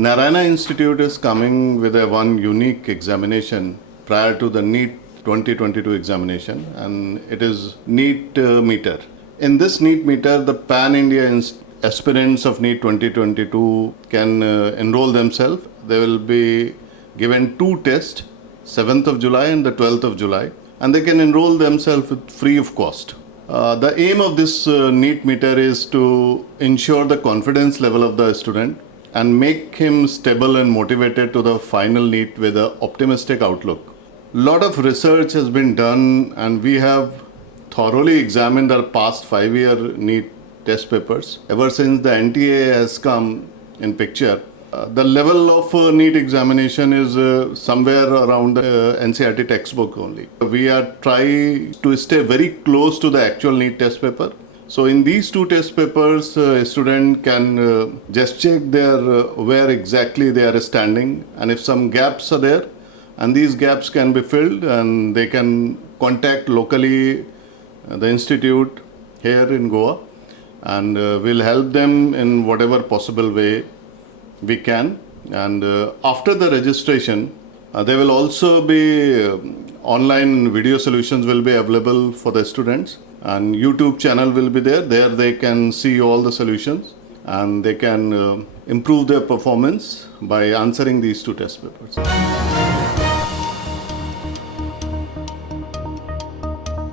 Narayana Institute is coming with a one unique examination prior to the NEET 2022 examination, and it is NEET meter. In this NEET meter, the pan-India aspirants of NEET 2022 can enroll themselves. They will be given two tests, 7th of July and the 12th of July, and they can enroll themselves free of cost. The aim of this NEET meter is to ensure the confidence level of the student and make him stable and motivated to the final NEET with an optimistic outlook. Lot of research has been done, and we have thoroughly examined our past 5-year NEET test papers. Ever since the NTA has come in picture, the level of NEET examination is somewhere around the NCERT textbook only. We are trying to stay very close to the actual NEET test paper. So in these two test papers, a student can just check where exactly they are standing, and if some gaps are there, and these gaps can be filled, and they can contact locally the institute here in Goa, and we'll help them in whatever possible way we can. And after the registration, there will also be online video solutions will be available for the students, and YouTube channel will be there. There they can see all the solutions, and they can improve their performance by answering these two test papers.